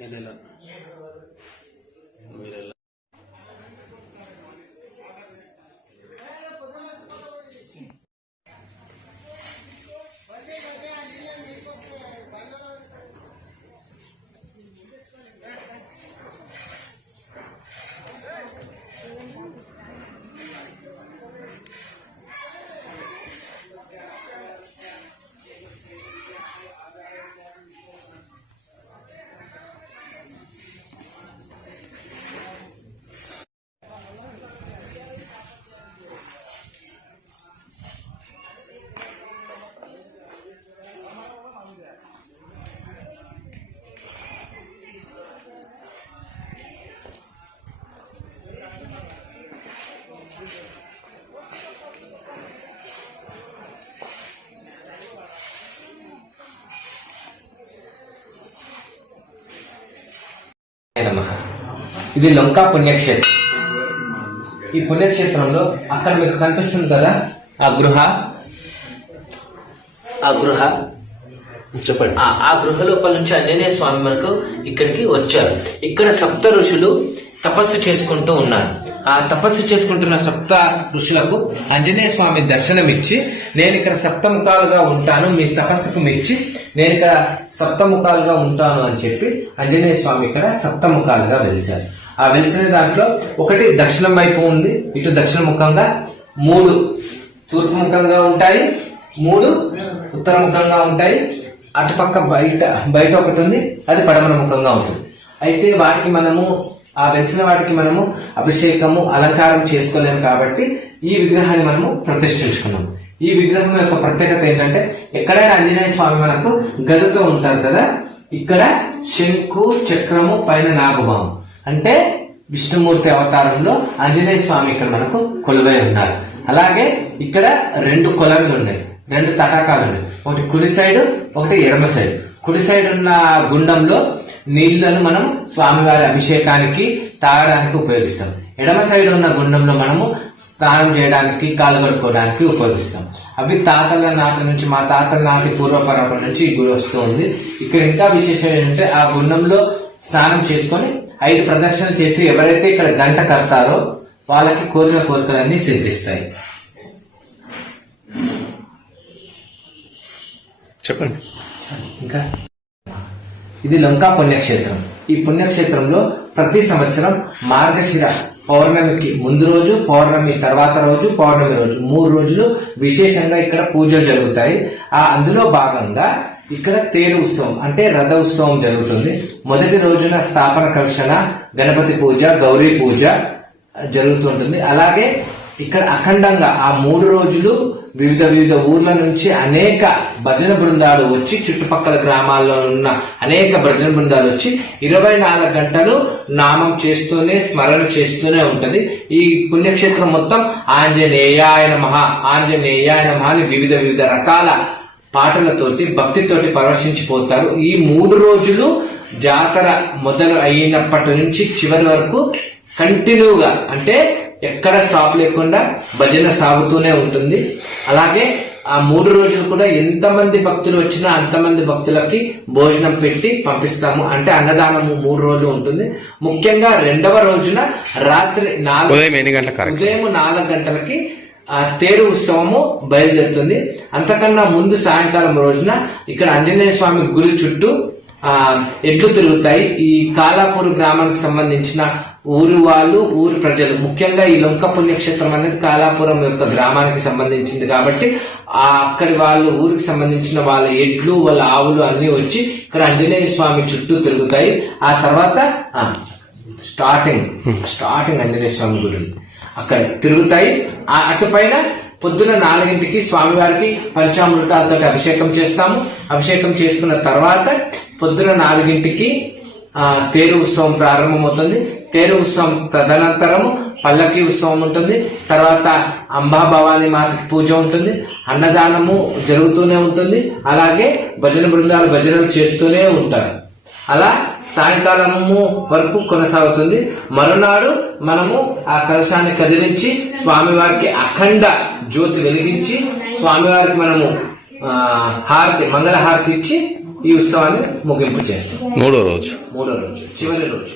ఇది లంకా పుణ్యక్షేత్రం. ఈ పుణ్యక్షేత్రంలో అక్కడ మీకు కనిపిస్తుంది కదా ఆ గృహ చెప్పండి. ఆ గృహ లోపల నుంచి ఆంజనేయ స్వామి మనకు ఇక్కడికి వచ్చారు. ఇక్కడ సప్త ఋషులు తపస్సు చేసుకుంటూ ఉన్నారు. ఆ తపస్సు చేసుకుంటున్న సప్త ఋషులకు ఆంజనేయ స్వామి దర్శనమిచ్చి, నేను ఇక్కడ సప్తముఖాలుగా ఉంటాను, మీ తపస్సుకు మెచ్చి నేను ఇక్కడ సప్తముఖాలుగా ఉంటాను అని చెప్పి ఆంజనేయ స్వామి ఇక్కడ సప్తముఖాలుగా వెలిశారు. ఆ వెలిసిన దాంట్లో ఒకటి దక్షిణం వైపు ఉంది, ఇటు దక్షిణ ముఖంగా, 3 తూర్పు ముఖంగా ఉంటాయి, 3 ఉత్తర ముఖంగా ఉంటాయి, అటుపక్క బయట ఒకటి ఉంది, అది పడమర ముఖంగా ఉంటుంది. అయితే వాటికి మనము ఆ వెలిసిన వాటికి మనము అభిషేకము అలంకారం చేసుకోలేము కాబట్టి ఈ విగ్రహాన్ని మనము ప్రతిష్ఠించుకున్నాం. ఈ విగ్రహం యొక్క ప్రత్యేకత ఏంటంటే, ఎక్కడైనా ఆంజనేయ స్వామి మనకు గదతో ఉంటారు కదా, ఇక్కడ శంకు చక్రము పైన నాగుబాము అంటే విష్ణుమూర్తి అవతారంలో ఆంజనేయ స్వామి ఇక్కడ మనకు కొలువై ఉన్నారు. అలాగే ఇక్కడ 2 కొలనులు ఉన్నాయి, 2 తటాకాలు ఉన్నాయి, ఒకటి కుడి సైడ్, ఒకటి ఎడమ సైడ్. కుడి సైడ్ ఉన్న గుండంలో నీళ్లను మనం స్వామివారి అభిషేకానికి తాగడానికి ఉపయోగిస్తాం. ఎడమ సైడ్ ఉన్న గుండంలో మనము స్నానం చేయడానికి, కాలు కడుక్కోవడానికి ఉపయోగిస్తాం. అవి తాతల నాటి నుంచి, మా తాతల నాటి పూర్వపరంపర నుంచి ఈ గుడి వస్తూ ఉంది. ఇక్కడ ఇంకా విశేషం ఏంటంటే, ఆ గుండంలో స్నానం చేసుకొని 5 ప్రదక్షిణలు చేసి ఎవరైతే ఇక్కడ గంట కడతారో వాళ్ళకి కోరిన కోరికలన్నీ సిద్ధిస్తాయి. చెప్పండి ఇంకా. ఇది లంకా పుణ్యక్షేత్రం. ఈ పుణ్యక్షేత్రంలో ప్రతి సంవత్సరం మార్గశిర పౌర్ణమికి ముందు రోజు, పౌర్ణమి తర్వాత రోజు, పౌర్ణమి రోజు 3 రోజులు విశేషంగా ఇక్కడ పూజలు జరుగుతాయి. అందులో భాగంగా ఇక్కడ తేరు ఉత్సవం అంటే రథ ఉత్సవం జరుగుతుంది. మొదటి రోజున స్థాపన కలశన, గణపతి పూజ, గౌరీ పూజ జరుగుతుంటుంది. అలాగే ఇక్కడ అఖండంగా ఆ 3 రోజులు వివిధ ఊర్ల నుంచి అనేక భజన బృందాలు వచ్చి, చుట్టుపక్కల గ్రామాల్లో ఉన్న అనేక భజన బృందాలు వచ్చి 24 గంటలు నామం చేస్తూనే, స్మరణ చేస్తూనే ఉంటది. ఈ పుణ్యక్షేత్రం మొత్తం ఆంజనేయాయ నమః, ఆంజనేయాయ నమః అని వివిధ రకాల పాటలతోటి, భక్తితోటి పరవశించిపోతారు. ఈ 3 రోజులు జాతర మొదలు అయినప్పటి నుంచి చివరి వరకు కంటిన్యూగా, అంటే ఎక్కడ స్టాప్ లేకుండా భజన సాగుతూనే ఉంటుంది. అలాగే ఆ 3 రోజులు కూడా ఎంతమంది భక్తులు వచ్చినా అంతమంది భక్తులకి భోజనం పెట్టి పంపిస్తాము. అంటే అన్నదానము 3 రోజులు ఉంటుంది. ముఖ్యంగా 2వ రోజున రాత్రి ఉదయం 4 గంటలకి తేరు ఉత్సవము బయలుదేరుతుంది. అంతకన్నా ముందు సాయంకాలం రోజున ఇక్కడ ఆంజనేయ స్వామి గుడి చుట్టూ ఎడ్లు తిరుగుతాయి. ఈ కాలాపూర్ గ్రామానికి సంబంధించిన ఊరి వాళ్ళు, ఊరి ప్రజలు, ముఖ్యంగా ఈ లంక పుణ్యక్షేత్రం అనేది కాలాపురం యొక్క గ్రామానికి సంబంధించింది కాబట్టి అక్కడి వాళ్ళు, ఊరికి సంబంధించిన వాళ్ళ ఎడ్లు, వాళ్ళ ఆవులు అన్ని వచ్చి ఇక్కడ ఆంజనేయ స్వామి చుట్టూ తిరుగుతాయి. ఆ తర్వాత స్టార్టింగ్ ఆంజనేయ స్వామి గుడి అక్కడ తిరుగుతాయి. అటుపైన పొద్దున 4ంటికి స్వామివారికి పంచామృతాలతో అభిషేకం చేస్తాము. అభిషేకం చేసుకున్న తర్వాత పొద్దున 4ంటికి తేరు ఉత్సవం ప్రారంభమవుతుంది. తేరు ఉత్సవం తదనంతరము పల్లకి ఉత్సవం ఉంటుంది. తర్వాత అంబా భవానీ మాతకి పూజ ఉంటుంది. అన్నదానము జరుగుతూనే ఉంటుంది. అలాగే భజన బృందాలు భజనలు చేస్తూనే ఉంటారు. అలా సాయంకాలము వరకు కొనసాగుతుంది. మరునాడు మనము ఆ కలశాన్ని కదిలించి స్వామివారికి అఖండ జ్యోతి వెలిగించి స్వామివారికి మనము మంగళ హారతి ఇచ్చి ఈ ఉత్సవాన్ని ముగింపు చేస్తాం. మూడో రోజు చివరి రోజు